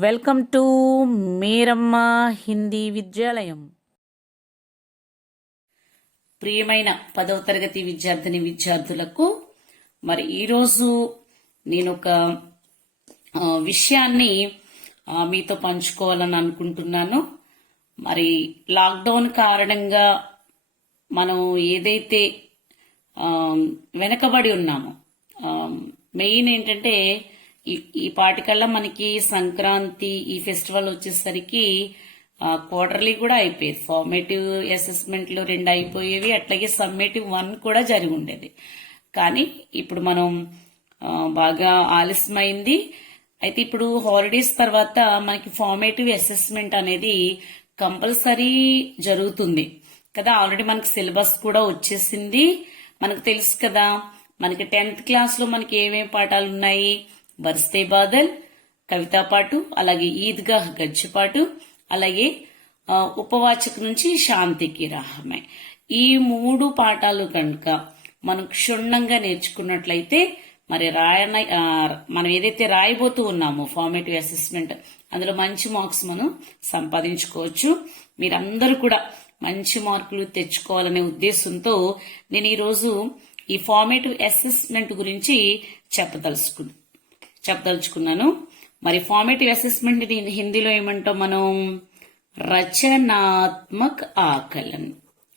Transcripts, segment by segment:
Welcome to మీరమ్మ Hindi విద్యాలయం. ప్రియమైన 10వ తరగతి విద్యార్థులకు మరి ఈరోజు నేను ఒక విషయాన్ని మీతో పంచుకోవాలని అనుకుంటున్నాను. మరి లాక్డౌన్ కారణంగా మనం ఏదైతే వెనకబడి ఉన్నామో, మెయిన్ ఏంటంటే ఈ పాటికల్లా మనకి సంక్రాంతి ఈ ఫెస్టివల్ వచ్చేసరికి క్వార్టర్లీ కూడా అయిపోయేది. ఫార్మేటివ్ అసెస్మెంట్లు 2 అయిపోయేవి, అట్లాగే సమ్మేటివ్ 1 కూడా జరిగి ఉండేది. కానీ ఇప్పుడు మనం బాగా ఆలస్యమైంది. అయితే ఇప్పుడు హాలిడేస్ తర్వాత మనకి ఫార్మేటివ్ అసెస్మెంట్ అనేది కంపల్సరీ జరుగుతుంది కదా. ఆల్రెడీ మనకి సిలబస్ కూడా వచ్చేసింది. మనకు తెలుసు కదా, మనకి 10th క్లాస్ లో మనకి ఏమేం పాఠాలు ఉన్నాయి. బర్స్తే బాదల్, కవితా పాటు, అలాగే ఈద్గాహ్ గజ్జ పాటు, అలాగే ఉపవాచక నుంచి శాంతికి రాహమే. ఈ 3 పాఠాలు కనుక మనం క్షుణ్ణంగా నేర్చుకున్నట్లయితే మరి మనం ఏదైతే రాయబోతూ ఉన్నామో ఫార్మేటివ్ అసెస్మెంట్, అందులో మంచి మార్క్స్ మనం సంపాదించుకోవచ్చు. మీరందరూ కూడా మంచి మార్కులు తెచ్చుకోవాలనే ఉద్దేశంతో నేను ఈరోజు ఈ ఫార్మేటివ్ అసెస్మెంట్ గురించి చెప్పదలుచుకున్నాను. మరి ఫార్మేటివ్ అసెస్మెంట్ హిందీలో ఏమంటాం మనం? రచనాత్మక్ ఆకలన్.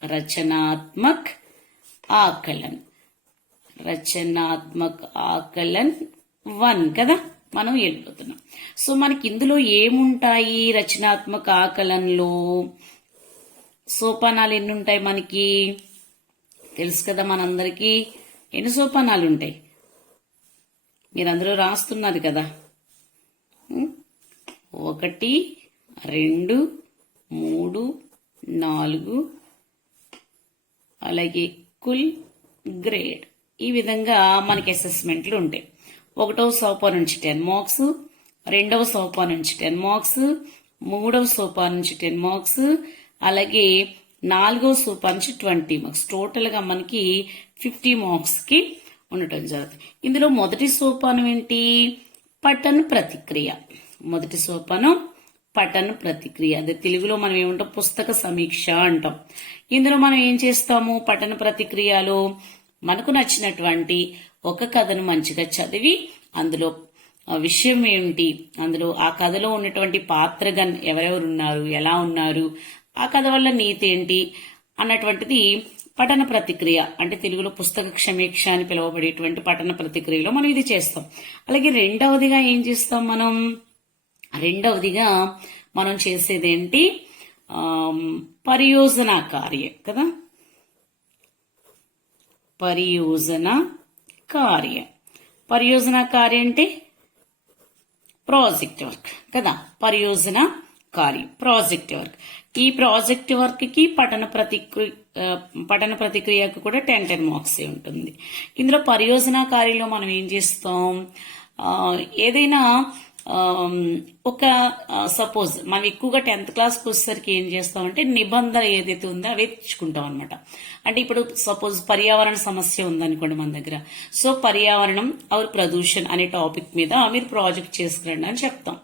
రచనాత్మక్ ఆకలన్ 1 కదా మనం వెళ్ళిపోతున్నాం. సో మనకి ఇందులో ఏముంటాయి? రచనాత్మక ఆకలన్లో సోపానాలు ఎన్ని ఉంటాయి మనకి తెలుసు కదా. మనందరికీ ఎన్ని సోపానాలు ఉంటాయి మీరందరూ రాస్తున్నారు కదా. 1, 2, 3, 4, అలాగే కుల్, గ్రేడ్. ఈ విధంగా మనకి అసెస్మెంట్లు ఉంటాయి. 1వ సోపానం నుంచి 10 మార్క్స్, 2వ సోపానం నుంచి 10 మార్క్స్, 3వ సోపానం నుంచి 10 మార్క్స్, అలాగే 4వ సోపానం నుంచి 20 మార్క్స్. టోటల్ గా మనకి 50 మార్క్స్ కి ఉండటం జరుగుతుంది. ఇందులో మొదటి సోపానం ఏంటి? పఠన ప్రతిక్రియ. మొదటి సోపానం పఠన ప్రతిక్రియ. అదే తెలుగులో మనం ఏమంటాం? పుస్తక సమీక్ష అంటాం. ఇందులో మనం ఏం చేస్తాము? పఠన ప్రతిక్రియలో మనకు నచ్చినటువంటి ఒక కథను మంచిగా చదివి అందులో విషయం ఏంటి, అందులో ఆ కథలో ఉన్నటువంటి పాత్రగన్ ఎవరెవరు ఉన్నారు, ఎలా ఉన్నారు, ఆ కథ వల్ల నీతి ఏంటి అన్నటువంటిది పఠన ప్రతిక్రియ, అంటే తెలుగులో పుస్తక సమీక్ష అని పిలువబడేటువంటి పఠన ప్రతిక్రియలో మనం ఇది చేస్తాం. అలాగే రెండవదిగా ఏం చేస్తాం మనం? రెండవదిగా మనం చేసేదేంటి? పరియోజన కార్యం కదా. పరియోజన కార్యం. పరియోజన కార్యం అంటే ప్రాజెక్ట్ వర్క్ కదా. పరియోజన కార్యం ప్రాజెక్ట్ వర్క్. ఈ ప్రాజెక్ట్ వర్క్ కి పఠన ప్రతిక్రియకు కూడా 10 మార్క్స్ ఉంటుంది. ఇందులో పరియోజన కార్యంలో మనం ఏం చేస్తాం? ఏదైనా ఒక సపోజ్ మనం ఎక్కువగా 10th క్లాస్కి వచ్చేసరికి ఏం చేస్తామంటే నిబంధన ఏదైతే ఉందో అవే తెచ్చుకుంటాం అనమాట. అంటే ఇప్పుడు సపోజ్ పర్యావరణ సమస్య ఉందనుకోండి మన దగ్గర. సో పర్యావరణం और ప్రదూషణ అనే టాపిక్ మీద మీరు ప్రాజెక్ట్ చేసుకురండి అని చెప్తాం.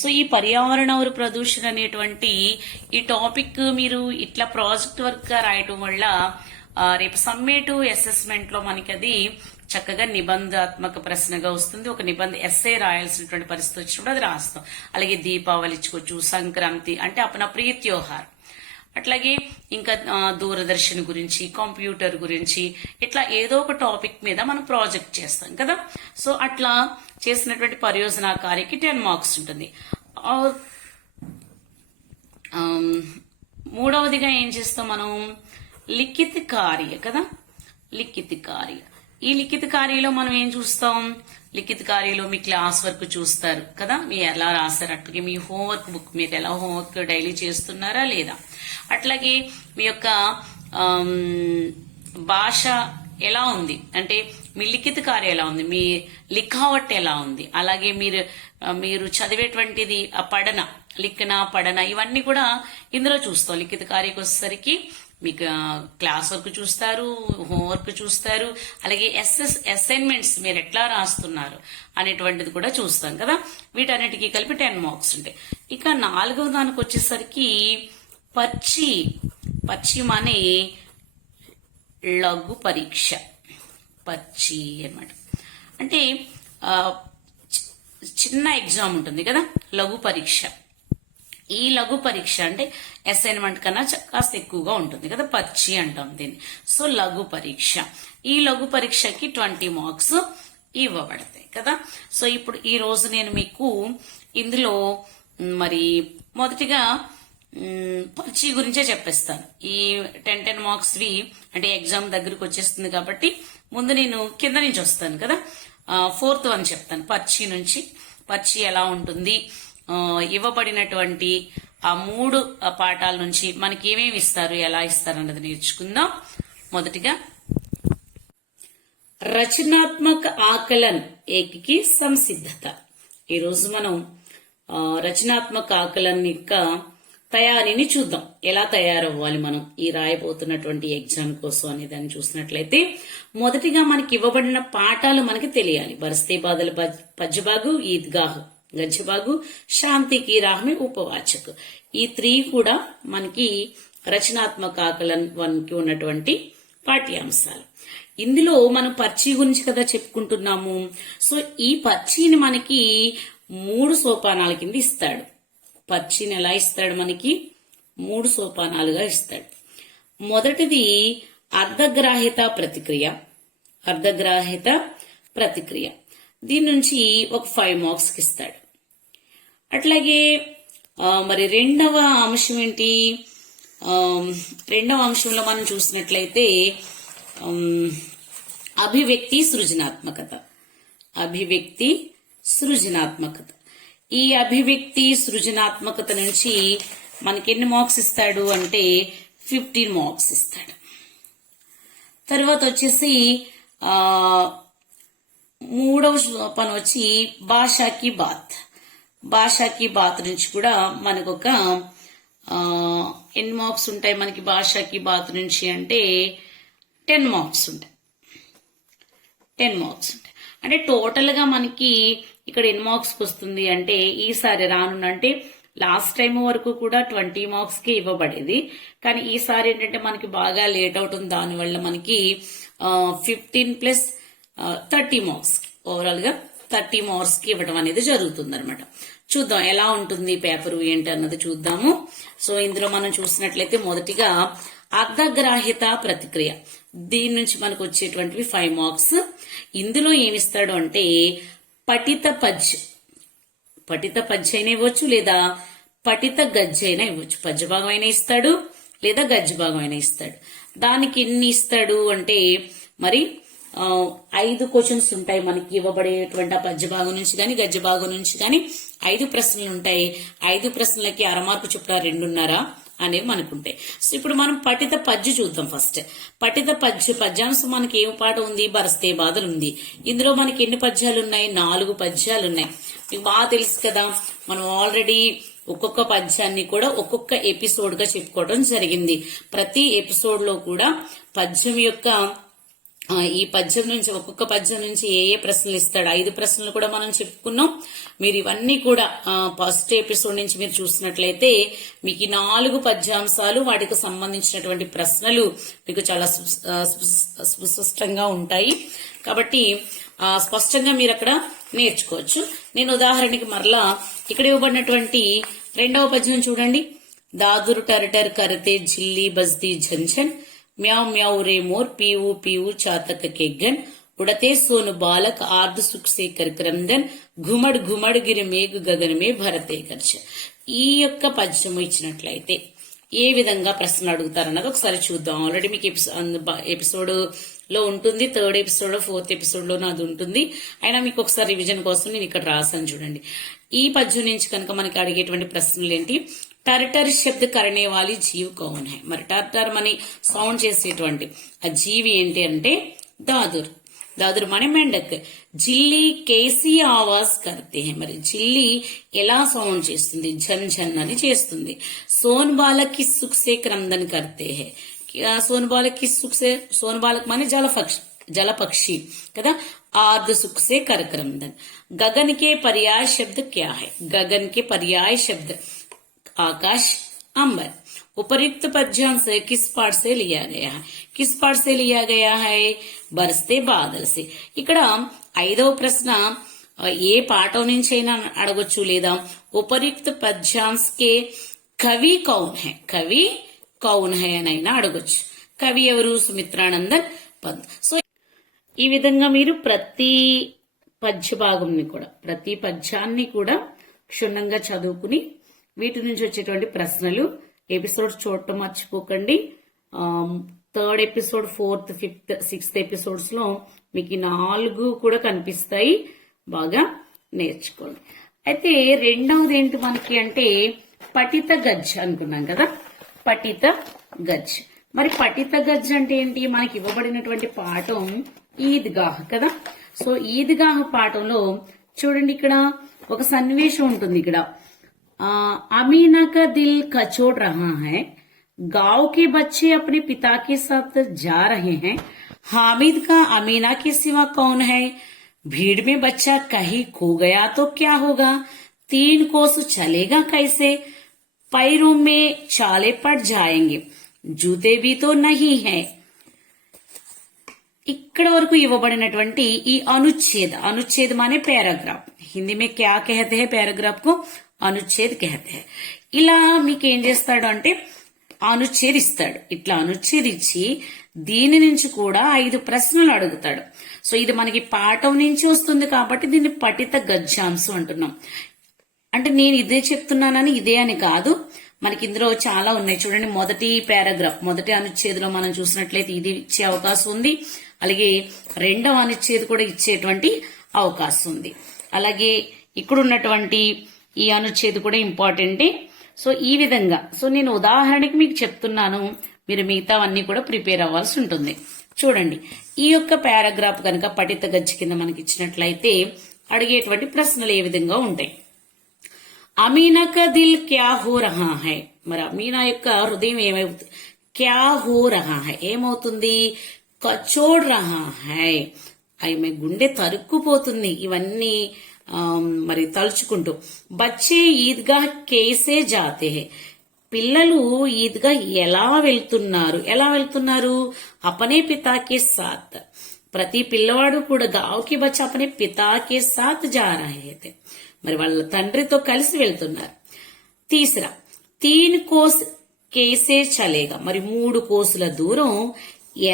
సో ఈ పర్యావరణ और ప్రదూషణ అనేటువంటి ఈ టాపిక్ మీరు ఇట్లా ప్రాజెక్ట్ వర్క్ గా రాయటం వల్ల రేపు సమ్మేటివ్ అసెస్మెంట్ లో మనకి అది చక్కగా నిబంధాత్మక ప్రశ్నగా వస్తుంది. ఒక నిబంధ ఎస్ఏ రాయాల్సినటువంటి పరిస్థితి వచ్చినప్పుడు అది రాస్తాం. అలాగే దీపావళి ఇచ్చుకోవచ్చు, సంక్రాంతి అంటే అపన ప్రియ త్యోహార్, అట్లాగే ఇంకా దూరదర్శన్ గురించి, కంప్యూటర్ గురించి, ఇట్లా ఏదో ఒక టాపిక్ మీద మనం ప్రాజెక్ట్ చేస్తాం కదా. సో అట్లా చేసినటువంటి పరియోజన కార్యకి 10 మార్క్స్ ఉంటుంది. మూడవదిగా ఏం చేస్తాం మనం? లిఖిత కార్య కదా. లిఖిత కార్య. ఈ లిఖిత కార్యలో మనం ఏం చూస్తాం? లిఖిత కార్యలో మీ క్లాస్ వర్క్ చూస్తారు కదా, మీరు ఎలా రాస్తారు, అట్లాగే మీ హోంవర్క్ బుక్ మీరు ఎలా హోంవర్క్ డైలీ చేస్తున్నారా లేదా, అట్లాగే మీ యొక్క భాష ఎలా ఉంది, అంటే మీ లిఖిత కార్య ఎలా ఉంది, మీ లిఖావట్ ఎలా ఉంది, అలాగే మీరు చదివేటువంటిది పఠన, లిఖన, పఠన ఇవన్నీ కూడా ఇందులో చూస్తాం. లిఖిత కార్యకు వచ్చేసరికి మీకు క్లాస్ వర్క్ చూస్తారు, హోంవర్క్ చూస్తారు, అలాగే అసైన్మెంట్స్ మీరు ఎట్లా రాస్తున్నారు అనేటువంటిది కూడా చూస్తాం కదా. వీటన్నిటికీ కలిపి 10 మార్క్స్ ఉంటాయి. ఇక 4వ దానికి వచ్చేసరికి పశ్చిమ అనే లఘు పరీక్ష. అన్నమాట అంటే చిన్న ఎగ్జామ్ ఉంటుంది కదా, లఘు పరీక్ష. ఈ లఘు పరీక్ష అంటే అసైన్మెంట్ కన్నా కాస్త ఎక్కువగా ఉంటుంది కదా, పచ్చి అంటాం దీన్ని. సో లఘు పరీక్ష, ఈ లఘు పరీక్షకి 20 మార్క్స్ ఇవ్వబడతాయి కదా. సో ఇప్పుడు ఈ రోజు నేను మీకు ఇందులో మరి మొదటిగా పచ్చి గురించే చెప్పేస్తాను. ఈ 10 మార్క్స్ వి అంటే ఎగ్జామ్ దగ్గరకు వచ్చేస్తుంది కాబట్టి ముందు నేను కింద నుంచి వస్తాను కదా. 4th వన్ చెప్తాను, పచ్చి ఎలా ఉంటుంది, ఇవ్వబడినటువంటి ఆ 3 పాఠాల నుంచి మనకి ఏమేమి ఇస్తారు, ఎలా ఇస్తారు అన్నది నేర్చుకుందాం. మొదటిగా రచనాత్మక ఆకలన్ ఏకకి సంసిద్ధత. ఈరోజు మనం రచనాత్మక ఆకలన్ యొక్క తయారీని చూద్దాం. ఎలా తయారవ్వాలి మనం ఈ రాయబోతున్నటువంటి ఎగ్జామ్ కోసం అనే దాన్ని చూసినట్లయితే, మొదటిగా మనకి ఇవ్వబడిన పాఠాలు మనకి తెలియాలి. బరస్తే బాదల పద్యబాగు, ఈద్గాహ్ గజ్జబాగు, శాంతికి రాహ్మే ఉపవాచక్. ఈ 3 కూడా మనకి రచనాత్మక ఆకలన్ 1కి ఉన్నటువంటి పాఠ్యాంశాలు. ఇందులో మనం పర్చీ గురించి కదా చెప్పుకుంటున్నాము. సో ఈ పర్చీని మనకి 3 సోపానాల కింద ఇస్తాడు. పర్చీని ఎలా ఇస్తాడు, మనకి 3 సోపానాలుగా ఇస్తాడు. మొదటిది అర్ధగ్రాహ్యత ప్రతిక్రియ. దీని నుంచి ఒక 5 మార్క్స్ కి ఇస్తాడు. అట్లాగే మరి రెండవ అంశం ఏంటి, రెండవ అంశంలో మనం చూసినట్లయితే అభివ్యక్తి సృజనాత్మకత. ఈ అభివ్యక్తి సృజనాత్మకత నుంచి మనకి ఎన్ని మార్క్స్ ఇస్తాడు అంటే 15 మార్క్స్ ఇస్తాడు. తర్వాత వచ్చేసి 3వ పని వచ్చి భాషాకి బాత్ నుంచి కూడా మనకు ఒక ఎన్ని మార్క్స్ ఉంటాయి, మనకి భాషాకి బాత్ నుంచి అంటే 10 మార్క్స్ ఉంటాయి. అంటే టోటల్ గా మనకి ఇక్కడ ఎన్ని మార్క్స్ వస్తుంది అంటే, ఈసారి రానుందంటే లాస్ట్ టైం వరకు కూడా 20 మార్క్స్ కి ఇవ్వబడేది, కానీ ఈసారి ఏంటంటే మనకి బాగా లేట్ అవుతుంది. దానివల్ల మనకి 15 ప్లస్ 30 మార్క్స్ ఓవరాల్ గా 30 మార్క్స్ కి ఇవ్వడం అనేది జరుగుతుంది అనమాట. చూద్దాం ఎలా ఉంటుంది పేపర్ ఏంటి అన్నది చూద్దాము. సో ఇందులో మనం చూసినట్లయితే మొదటిగా అర్ధగ్రాహ్యత ప్రతిక్రియ, దీని నుంచి మనకు వచ్చేటువంటివి 5 మార్క్స్. ఇందులో ఏమిస్తాడు అంటే పఠిత పద్య అయినా ఇవ్వచ్చు, లేదా పఠిత గద్య అయినా ఇవ్వచ్చు. పద్య భాగం అయినా ఇస్తాడు, లేదా గద్య భాగం అయినా ఇస్తాడు. దానికి ఎన్ని ఇస్తాడు అంటే మరి 5 క్వశ్చన్స్ ఉంటాయి మనకి ఇవ్వబడేటువంటి ఆ పద్య భాగం నుంచి గాని గద్య భాగం నుంచి గాని 5 ప్రశ్నలు ఉంటాయి. 5 ప్రశ్నలకి 1/2 మార్కు చొప్పున 2.5 అనేవి మనకు ఉంటాయి. సో ఇప్పుడు మనం పఠిత పద్య చూద్దాం. ఫస్ట్ పఠిత పద్యాంశం మనకి ఏం పాఠం ఉంది, బరస్తే బాధలు ఉంది. ఇందులో మనకి ఎన్ని పద్యాలు ఉన్నాయి, 4 పద్యాలు ఉన్నాయి. మీకు బాగా తెలుసు కదా, మనం ఆల్రెడీ ఒక్కొక్క పద్యాన్ని కూడా ఒక్కొక్క ఎపిసోడ్ గా చెప్పుకోవడం జరిగింది. ప్రతి ఎపిసోడ్ లో కూడా పద్యం యొక్క ఈ పద్యం నుంచి ఒక్కొక్క పద్యం నుంచి ఏ ప్రశ్నలు ఇస్తాడు, 5 ప్రశ్నలు కూడా మనం చెప్పుకున్నాం. మీరు ఇవన్నీ కూడా ఫస్ట్ ఎపిసోడ్ నుంచి మీరు చూసినట్లయితే మీకు 4 పద్యాంశాలు వాటికి సంబంధించినటువంటి ప్రశ్నలు మీకు చాలా సుస్పష్టంగా ఉంటాయి. కాబట్టి స్పష్టంగా మీరు అక్కడ నేర్చుకోవచ్చు. నేను ఉదాహరణకి మరలా ఇక్కడ ఇవ్వబడినటువంటి 2వ పద్యం చూడండి. దాదురు టర్టర్ కరతే జిల్లి బజ్ది ఝంఝన్, म्याव म्याव रे मोर पीऊ पीऊ चातक के गन, उड़ते सोन बालक आर्द सुख से कर क्रंदन, घुमड़ घुमड़ गिर मेघ गगन में भरते गर्ज. ఈ యొక్క పద్యము ఇచ్చినట్లయితే ఏ విధంగా ప్రశ్నలు అడుగుతారన్నది ఒకసారి చూద్దాం. ఆల్రెడీ మీకు ఎపిసోడ్ లో ఉంటుంది, 3rd ఎపిసోడ్ 4th ఎపిసోడ్ లో నాది ఉంటుంది. అయినా మీకు ఒకసారి రివిజన్ కోసం నేను ఇక్కడ రాసాను చూడండి. ఈ పద్యం నుంచి కనుక మనకి అడిగేటువంటి ప్రశ్నలు ఏంటి, టర్టర్ శబ్ద కరణే వాలి జీవ్ కౌన్ హై. మరి టర్టర్ అని సౌండ్ చేసేటువంటి ఆ జీవి ఏంటి అంటే దాదుర్ మన మెండక్. జిల్లి కేసీ ఆవాజ్ కర్తే హై. మరి జిల్లి ఎలా సౌండ్ చేస్తుంది, ఝన్ ఝన్ అని చేస్తుంది. సోన్ బాలకి సుఖ్ సే క్రందన్ కర్తే హై. सोन बालक किस सुख से, सोन बालक माने जल पक्षी కదా. आर्द सुख से कर क्रंदन. गगन के पर्याय शब्द क्या है? गगन के पर्याय शब्द आकाश, अंबर. उपयुक्त पद्यांश किस पाठ से लिया गया है? किस पाठ से लिया गया है? बरसते बादल से. ఇక్కడ 5వ ప్రశ్న ఏ పాఠం నుంచి అయినా అడగొచ్చు, లేదా ఉపయుక్త పద్యాంశ కే కవి కౌన్ హై, కవి కౌన్ హై అని అయినా అడగొచ్చు. కవి ఎవరు? సుమిత్రానందన్ పంత్. సో ఈ విధంగా మీరు ప్రతి పద్య భాగంని కూడా, ప్రతి పద్యాన్ని కూడా క్షుణ్ణంగా చదువుకుని వీటి నుంచి వచ్చేటువంటి ప్రశ్నలు ఎపిసోడ్స్ చూడటం మర్చిపోకండి. 3rd episode, 4th, 5th, 6th episodes లో మీకు 4 కూడా కనిపిస్తాయి. బాగా నేర్చుకోండి. అయితే రెండవది ఏంటి మనకి అంటే పఠిత గజ్ అనుకున్నాం కదా. పఠిత గజ్. మరి పఠిత గజ్ అంటే ఏంటి? మనకి ఇవ్వబడినటువంటి పాఠం ఈద్గాహ్ కదా. సో ఈద్గాహ్ పాఠంలో చూడండి, ఇక్కడ ఒక సన్నివేశం ఉంటుంది. ఇక్కడ अमीना का दिल कचोट रहा है, गांव के बच्चे अपने पिता के साथ जा रहे हैं, हामिद का अमीना के सिवा कौन है, भीड़ में बच्चा कहीं खो गया तो क्या होगा, 3 कोस चलेगा कैसे, पैरों में चाले पड़ जाएंगे, जूते भी तो नहीं है. ఇక్కడ వరకు ఇవ్వబడినటువంటి ఈ అనుచ్ఛేద మానే పారాగ్రాఫ్. హిందీ में क्या कहते हैं पैराग्राफ को? అనుచ్ఛేద్ कहते हैं. ఇలా మీకు ఏం చేస్తాడు అంటే అనుచ్ఛేద్ ఇస్తాడు. ఇట్లా అనుచ్ఛేద్ ఇచ్చి దీని నుంచి కూడా 5 ప్రశ్నలు అడుగుతాడు. సో ఇది మనకి పాఠం నుంచి వస్తుంది కాబట్టి దీన్ని పఠిత గద్యాంశం అంటున్నాం. అంటే నేను ఇదే చెప్తున్నానని ఇదే అని కాదు, మనకి ఇందులో చాలా ఉన్నాయి. చూడండి, మొదటి పారాగ్రాఫ్, మొదటి అనుచ్ఛేదలో మనం చూసినట్లయితే ఇది ఇచ్చే అవకాశం ఉంది. అలాగే 2వ అనుచ్ఛేద్ కూడా ఇచ్చేటువంటి అవకాశం ఉంది. అలాగే ఇక్కడ ఉన్నటువంటి ఈ అనుచ్ఛేద్ కూడా ఇంపార్టెంటే. సో ఈ విధంగా, సో నేను ఉదాహరణకి మీకు చెప్తున్నాను, మీరు మిగతావన్నీ కూడా ప్రిపేర్ అవ్వాల్సి ఉంటుంది. చూడండి, ఈ యొక్క పారాగ్రాఫ్ కనుక పఠిత గజ్ కింద మనకి ఇచ్చినట్లయితే అడిగేటువంటి ప్రశ్నలు ఏ విధంగా ఉంటాయి. అమీనా కా దిల్ క్యా హో రహా హై. మరి అమీనా యొక్క హృదయం ఏమవుతుంది? క్యా హో రహా హై ఏమవుతుంది? కచోడ్ రహా హై. ఆమె గుండె తరుక్కుపోతుంది. ఇవన్నీ మరి తలుచుకుంటూ. బచ్చే ఈద్గా కేసే జాతే హై. పిల్లలు ఈద్గా ఎలా వెళ్తున్నారు? అపనే పితాకే సాత్. ప్రతి పిల్లవాడు కూడా గావ్కి బచ్చ అపనే పితాకే సాత్ జా రహే థే. మరి వాళ్ళ తండ్రితో కలిసి వెళ్తున్నారు. తీసరా 3 కోస్ కేసే చలేగా. మరి 3 కోసుల దూరం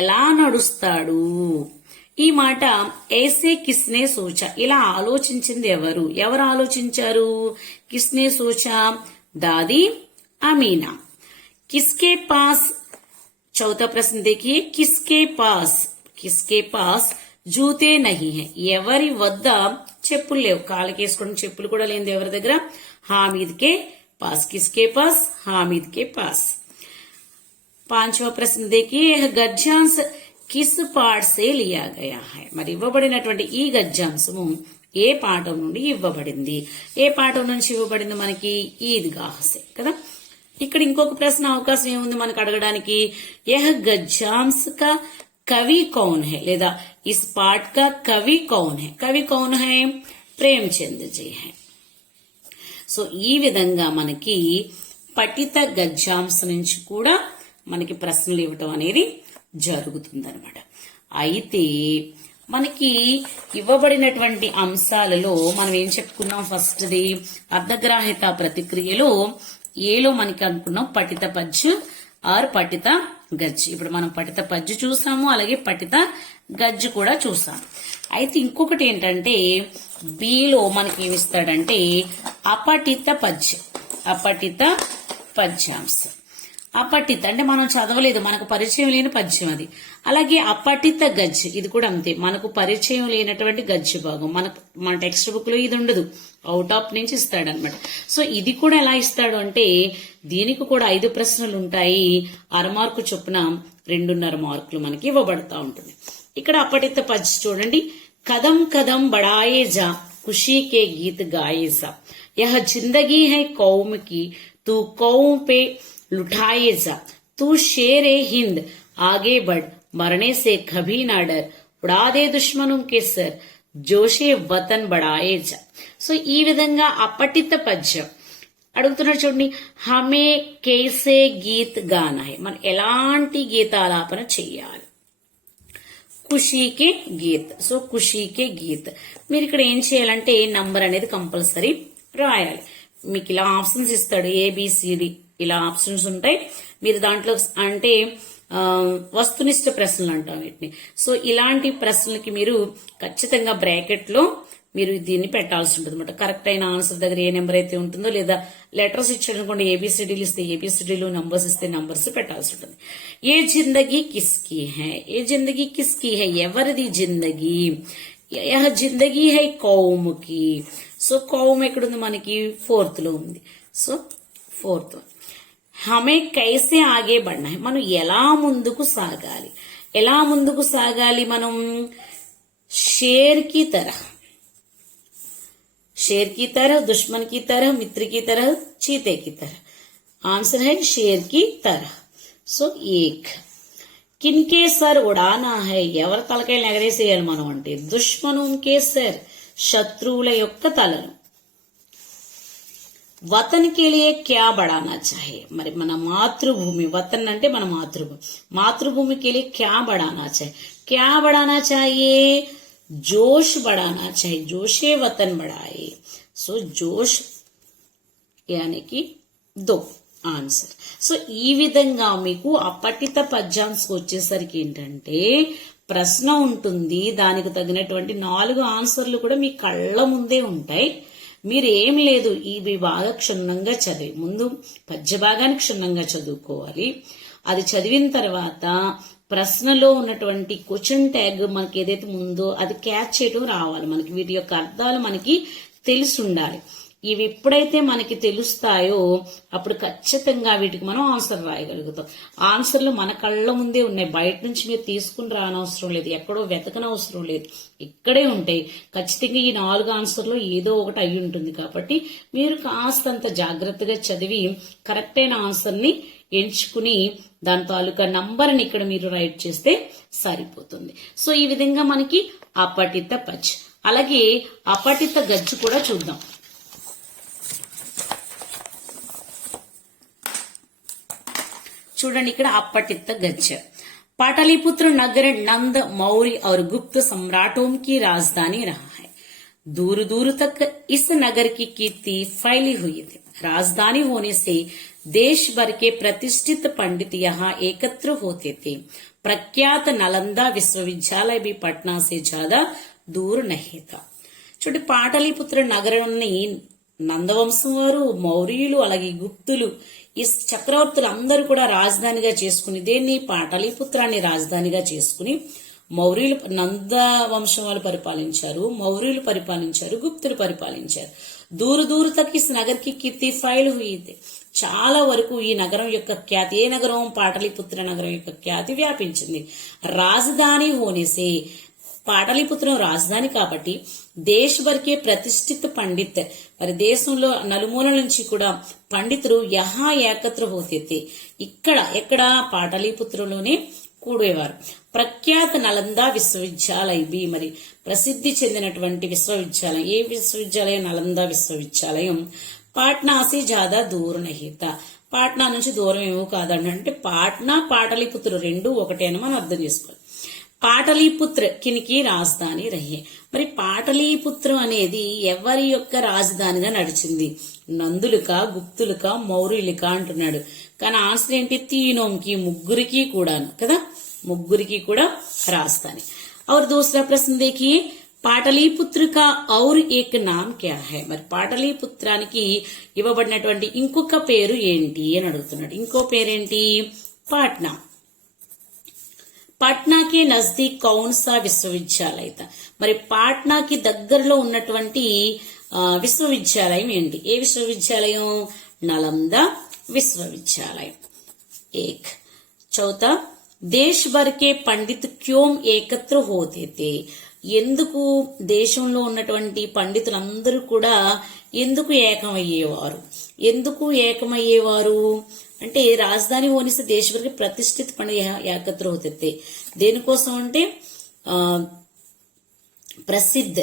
ఎలా నడుస్తాడు? ఈ మాట ऐसे किसने सोचा. ఇలా ఆలోచించింది ఎవరు ఆలోచించారు? किसने सोचा? दादी अमीना. किसके पास, चौथा प्रश्न देखिए, किसके पास जूते नहीं है. ఎవరి వద్ద చెప్పులు లేవు, కాళ్ళకేసుకోవడం చెప్పులు కూడా లేనిది ఎవరి దగ్గర? हामिद के पास. किसके पास? हामिद के पास. 5वां प्रश्न देखिए, यह गद्यांश కిస్ పాఠ్ సే లియా గయా హై. మరి ఇవ్వబడినటువంటి ఈ గద్యాంశము ఏ పాఠం నుండి ఇవ్వబడింది? ఏ పాఠం నుంచి ఇవ్వబడింది? మనకి ఈద్గాహ్ సే కదా. ఇక్కడ ఇంకొక ప్రశ్న అవకాశం ఏముంది మనకు అడగడానికి? యహ్ గద్యాంశ కా కవి కౌన్ హై, లేదా ఇస్ పాఠ్ కా కవి కౌన్ హై. కవి కౌన్ హై? ప్రేమచంద్ జీ హై. సో ఈ విధంగా మనకి పఠిత గద్యాంశ నుంచి కూడా మనకి ప్రశ్నలు ఇవ్వటం అనేది జరుగుతుందన్నమాట. అయితే మనకి ఇవ్వబడినటువంటి అంశాలలో మనం ఏం చెప్పుకున్నాం? ఫస్ట్ది అర్ధగ్రాహిత ప్రతిక్రియలో ఏలో మనకి అనుకున్నాం పఠిత పద్య ఆర్ పఠిత గజ్. ఇప్పుడు మనం పఠిత పద్య చూసాము, అలాగే పఠిత గజ్ కూడా చూసాం. అయితే ఇంకొకటి ఏంటంటే బిలో మనకి ఏమిస్తాడంటే అపఠిత పద్యాంశం. అపఠిత అంటే మనం చదవలేదు, మనకు పరిచయం లేని పద్యం అది. అలాగే అపఠిత గజ్, ఇది కూడా అంతే, మనకు పరిచయం లేనటువంటి గజ్జ భాగం. మన టెక్స్ట్ బుక్ లో ఇది ఉండదు, అవుట్ ఆఫ్ నుంచి ఇస్తాడనమాట. సో ఇది కూడా ఎలా ఇస్తాడు అంటే దీనికి కూడా 5 ప్రశ్నలు ఉంటాయి. 6 మార్కు చొప్పున 2.5 మార్కులు మనకి ఇవ్వబడతా ఉంటుంది. ఇక్కడ అపఠిత పద్య చూడండి. కదం కదం బడాయే జా, ఖుషీ కే గీత్ గాయే సా, యహ జిందగీ హై కౌమ్ కి, తూ కౌమ్ పే लुटाए जा, तू शेर ए हिंद आगे बढ़ मरने से कभी ना डर उड़ा दे दुश्मनों के सर జోషే వతన్ బడాయే జా. సో ఈ విధంగా అపఠిత పద్యం అడుగుతున్నాడు చూడండి. హమే కేసే గీత్ గానా హై, మనం ఎలాంటి గీతాలాపన చెయ్యాలి. ఖుషీకే గీత్. సో ఖుషీకే గీత్. మీరు ఇక్కడ ఏం చేయాలంటే నంబర్ అనేది కంపల్సరీ రాయాలి. మీకు ఇలా ఆప్షన్స్ ఇస్తాడు, ఏబిసిడి ఇలా ఆప్షన్స్ ఉంటాయి. మీరు దాంట్లో అంటే వస్తునిష్ట ప్రశ్నలు అంటాం వీటిని. సో ఇలాంటి ప్రశ్నలకి మీరు ఖచ్చితంగా బ్రాకెట్ లో మీరు దీన్ని పెట్టాల్సి ఉంటుంది అనమాట. కరెక్ట్ అయిన ఆన్సర్ దగ్గర ఏ నెంబర్ అయితే ఉంటుందో, లేదా లెటర్స్ ఇచ్చారనుకోండి ఏబిసిడీలు ఇస్తే ఏబిసిడీలు, నంబర్స్ ఇస్తే నంబర్స్ పెట్టాల్సి ఉంటుంది. ఏ జిందగీ కిస్కి హై, ఏ జిందగీ కిస్కి హై, ఎవరిది జిందగీ, యహ జిందగీ హై కౌముకి. సో కౌమ్ ఎక్కడుంది మనకి, ఫోర్త్ లో ఉంది. So fourth. హమే కైసే ఆగే బడ్నా హై, మనం ఎలా ముందుకు సాగాలి. ఎలా ముందుకు సాగాలి మనం, షేర్ కి తరహ్, शेर की तरह, दुश्मन की तरह, मित्र की तरह, चीते की तरह. आंसर है शेर की तरह. सो एक. किनके सर उड़ाना है, ఎవరి తలకాయలు ఎగరేసేయాలి మనం అంటే, దుష్మనుంకే సర్, శత్రువుల యొక్క తలను. వతన్ కే లియే క్యా బడానా చాహే, మరి మన మాతృభూమి, వతన్ అంటే మన మాతృభూమి, మాతృభూమి కే లియే క్యా బడానా చాహే, క్యా బడానా చాహియే, जोश बढ़ाना चाहिए, जोशे वतन बढ़ाए. सो जोश यानी कि दो ఆన్సర్. సో ఈ విధంగా మీకు అపఠిత పద్యాంశకు వచ్చేసరికి ఏంటంటే ప్రశ్న ఉంటుంది, దానికి తగినటువంటి 4 ఆన్సర్లు కూడా మీ కళ్ళ ముందే ఉంటాయి. మీరు ఏం లేదు, ఇవి బాగా క్షుణ్ణంగా చదివి ముందు పద్య భాగాన్ని క్షుణ్ణంగా చదువుకోవాలి. అది చదివిన తర్వాత ప్రశ్నలో ఉన్నటువంటి క్వశ్చన్ ట్యాగ్ మనకి ఏదైతే ముందో అది క్యాచ్ చేయడం రావాలి. మనకి వీటి యొక్క అర్థాలు మనకి తెలిసి ఉండాలి. ఇవి ఎప్పుడైతే మనకి తెలుస్తాయో అప్పుడు ఖచ్చితంగా వీటికి మనం ఆన్సర్ రాయగలుగుతాం. ఆన్సర్లు మన కళ్ళ ముందే ఉన్నాయి, బయట నుంచి మీరు తీసుకుని రానవసరం లేదు, ఎక్కడో వెతకనవసరం లేదు, ఇక్కడే ఉంటాయి. ఖచ్చితంగా ఈ 4 ఆన్సర్లో ఏదో ఒకటి అయి ఉంటుంది. కాబట్టి మీరు కాస్తంత జాగ్రత్తగా చదివి కరెక్ట్ అయిన ఆన్సర్ ని ఎంచుకుని దాని తాలూకా నంబర్ని ఇక్కడ మీరు రైట్ చేస్తే సరిపోతుంది. సో ఈ విధంగా మనకి అపఠిత పచ్. అలాగే అపఠిత గజ్జు కూడా చూద్దాం. చూడండి ఇక్కడ అపఠిత గజ్జ. पाटलिपुत्र नगर नंद मौर्य और गुप्त सम्राटों की राजधानी रहा है. दूर दूर तक इस नगर की कीर्ति फैली हुई थी. राजधानी होने से देश भर के प्रतिष्ठित पंडित यहाँ एकत्र होते थे. प्रख्यात नालंदा विश्वविद्यालय भी पटना से ज्यादा दूर नहीं था. చూడండి పాటలీపుత్ర నగరాన్ని నందవంశం వారు, మౌర్యులు, అలాగే గుప్తులు, ఈ చక్రవర్తులు అందరూ కూడా రాజధానిగా చేసుకుని దేన్ని పాటలీపుత్రాన్ని రాజధానిగా చేసుకుని మౌర్యులు, నంద వంశం వాళ్ళు పరిపాలించారు, మౌర్యులు పరిపాలించారు, గుప్తులు పరిపాలించారు. దూర దూర తక్ ఇస్ నగర్ కి కీర్తి ఫైల్ హుయి. చాలా వరకు ఈ నగరం యొక్క ఖ్యాతి, ఏ నగరం, పాటలీపుత్ర నగరం యొక్క ఖ్యాతి వ్యాపించింది. రాజధాని హోనేసే, పాటలీపుత్రం రాజధాని కాబట్టి దేశ్ భర్కే ప్రతిష్ఠిత పండిత్, మరి దేశంలో నలుమూల నుంచి కూడా పండితులు యహా ఏకత్ర హోతే, ఎక్కడ పాటలీపుత్రంలోనే కూడేవారు. ప్రఖ్యాత నలందా విశ్వవిద్యాలయం బి, మరి ప్రసిద్ధి చెందినటువంటి విశ్వవిద్యాలయం, ఏ విశ్వవిద్యాలయం, నలందా విశ్వవిద్యాలయం. పాట్నా సే జాదా దూర్ నహిత, పాట్నా నుంచి దూరం ఏమో కాదండి. అంటే పాట్నా పాటలీపుత్ర రెండు ఒకటే అని మనం అర్థం చేసుకోవాలి. పాటలీపుత్ర కినికి రాజధాని రహే, మరి పాటలీపుత్రం అనేది ఎవరి యొక్క రాజధానిగా నడిచింది, నందులుక, గుప్తులుక, మౌర్యులిక అంటున్నాడు. కానీ ఆన్సర్ ఏంటి, తీనోంకి, ముగ్గురికి కూడాను కదా, ముగ్గురికి కూడా రాజధాని. और दूसरा प्रश्न देखिए, పాటలీపుత్ర కా ఔర్ ఏక్ నామ్ క్యా హై, మరి పాటలీపుత్రానికి ఇవ్వబడినటువంటి ఇంకొక పేరు ఏంటి అని అడుగుతున్నాడు. ఇంకో పేరేంటి, పాట్నా. పాట్నాకి నజదీక్ కౌన్సా విశ్వవిద్యాలయ, మరి పాట్నాకి దగ్గరలో ఉన్నటువంటి విశ్వవిద్యాలయం ఏంటి, ఏ విశ్వవిద్యాలయం, నలంద విశ్వవిద్యాలయం. ఏక్. చౌथा, देश भर के पंडित क्यों एकत्र होते थे, ఎందుకు దేశంలో ఉన్నటువంటి పండితులందరూ కూడా ఎందుకు ఏకమయ్యేవారు అంటే రాజధాని होने से देश भर के प्रतिष्ठित पंडित यहाँ एकत्र होते थे దేనికోసం అంటే प्रसिद्ध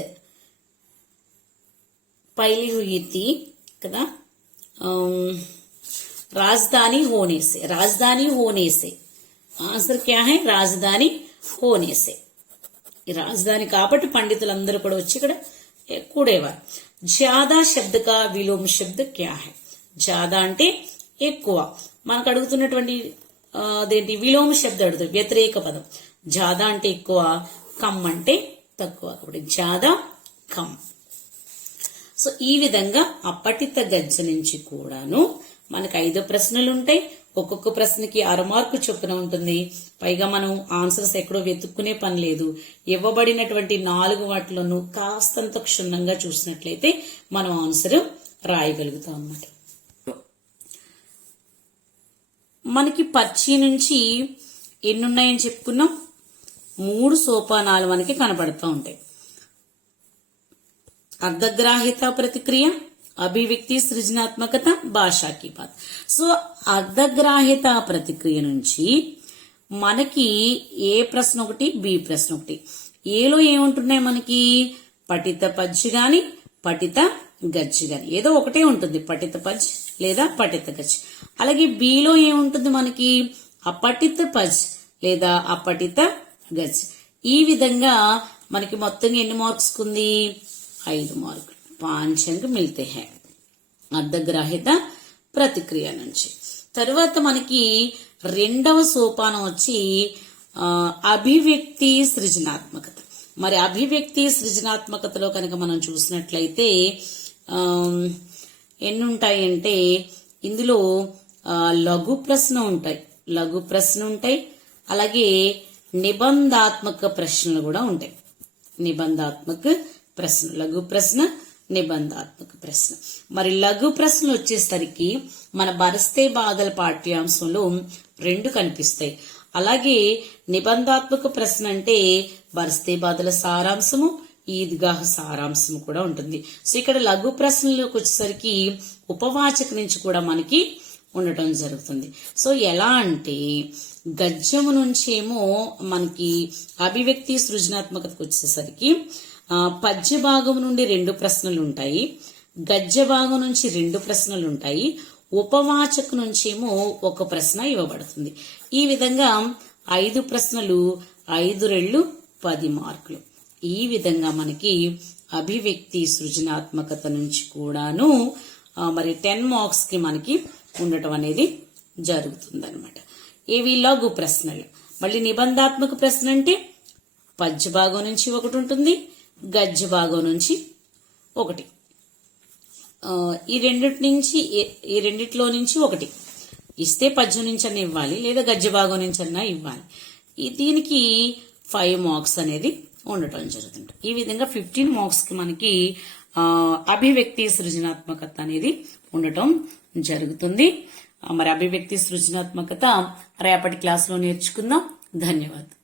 पहली हुई थी కదా राजधानी होने से आंसर क्या है राजधानी होने से రాజధాని కాబట్టి పండితులందరూ కూడా వచ్చి ఇక్కడ కూడేవారు జ్యాదా శబ్ద కా విలోమ శబ్ద క్యా హై జ్యాదా అంటే ఎక్కువ మనకు అడుగుతున్నటువంటి అదేంటి విలోమ శబ్దం అడుగుతారు వ్యతిరేక పదం జ్యాదా అంటే ఎక్కువ కమ్ అంటే తక్కువ కాబట్టి జ్యాదా కమ్ సో ఈ విధంగా అపఠిత గద్య నుంచి కూడాను మనకు 5 ప్రశ్నలు ఉంటాయి ఒక్కొక్క ప్రశ్నకి 6 మార్కు చొప్పున ఉంటుంది పైగా మనం ఆన్సర్స్ ఎక్కడో వెతుక్కునే పని లేదు ఇవ్వబడినటువంటి 4 వాటిలోనూ కాస్తంత క్షుణ్ణంగా చూసినట్లయితే మనం ఆన్సర్ రాయగలుగుతాం అన్నమాట మనకి పర్చి నుంచి ఎన్ని ఉన్నాయని చెప్పుకున్నాం 3 సోపానాలు మనకి కనపడుతూ ఉంటాయి అర్ధగ్రాహ్యత ప్రతిక్రియ అభివ్యక్తి సృజనాత్మకత భాషాకి బాత్ సో అర్ధగ్రాహ్యత ప్రతిక్రియ నుంచి మనకి ఏ ప్రశ్న ఒకటి బి ప్రశ్న ఒకటి ఏలో ఏముంటున్నాయి మనకి పఠిత పద్య గాని పఠిత గద్య గాని ఏదో ఒకటే ఉంటుంది పఠిత పద్య లేదా పఠిత గద్య అలాగే బిలో ఏముంటుంది మనకి అపఠిత పద్య లేదా అపఠిత గద్య ఈ విధంగా మనకి మొత్తంగా ఎన్ని మార్క్స్ ఉంది 5 మార్కులు 5 अंक मिलते हैं అర్ధగ్రాహ్యత ప్రతిక్రియ నుంచి తర్వాత మనకి రెండవ సోపానం వచ్చి అభివ్యక్తి సృజనాత్మకత మరి అభివ్యక్తి సృజనాత్మకతలో కనుక మనం చూసినట్లయితే ఎన్ని ఉంటాయంటే ఇందులో లఘు ప్రశ్న ఉంటాయి అలాగే నిబంధాత్మక ప్రశ్నలు కూడా ఉంటాయి నిబంధాత్మక ప్రశ్న లఘు ప్రశ్న నిబంధాత్మక ప్రశ్న మరి లఘు ప్రశ్నలు వచ్చేసరికి మన బరస్తే బాధల పాఠ్యాంశంలో 2 కనిపిస్తాయి అలాగే నిబంధాత్మక ప్రశ్న అంటే బరస్తే బాధల సారాంశము ఈద్గాహ్ సారాంశము కూడా ఉంటుంది సో ఇక్కడ లఘు ప్రశ్నలకు వచ్చేసరికి ఉపవాచక నుంచి కూడా మనకి ఉండటం జరుగుతుంది సో ఎలా అంటే గద్యము నుంచేమో మనకి అభివ్యక్తి సృజనాత్మకతకు వచ్చేసరికి పద్య భాగం నుండి 2 ప్రశ్నలు ఉంటాయి గద్య భాగం నుంచి 2 ప్రశ్నలు ఉంటాయి ఉపవాచక నుంచేమో 1 ప్రశ్న ఇవ్వబడుతుంది ఈ విధంగా 5 ప్రశ్నలు 5 రెళ్ళు 10 మార్కులు ఈ విధంగా మనకి అభివ్యక్తి సృజనాత్మకత నుంచి కూడాను మరి 10 మార్క్స్ కి మనకి ఉండటం అనేది జరుగుతుంది అనమాట ఇవి లఘు ప్రశ్నలు మళ్ళీ నిబంధాత్మక ప్రశ్న అంటే పద్య భాగం నుంచి 1 ఉంటుంది గద్య భాగం నుంచి 1 ఈ రెండిట్లో నుంచి 1 ఇస్తే పద్యం నుంచి అన్న ఇవ్వాలి లేదా గద్య భాగం నుంచి అన్నా ఇవ్వాలి దీనికి 5 మార్క్స్ అనేది ఉండటం జరుగుతుంది ఈ విధంగా 15 మార్క్స్ కి మనకి అభివ్యక్తి సృజనాత్మకత అనేది ఉండటం జరుగుతుంది మరి అభివ్యక్తి సృజనాత్మకత రేపటి క్లాస్ లో నేర్చుకుందాం ధన్యవాదాలు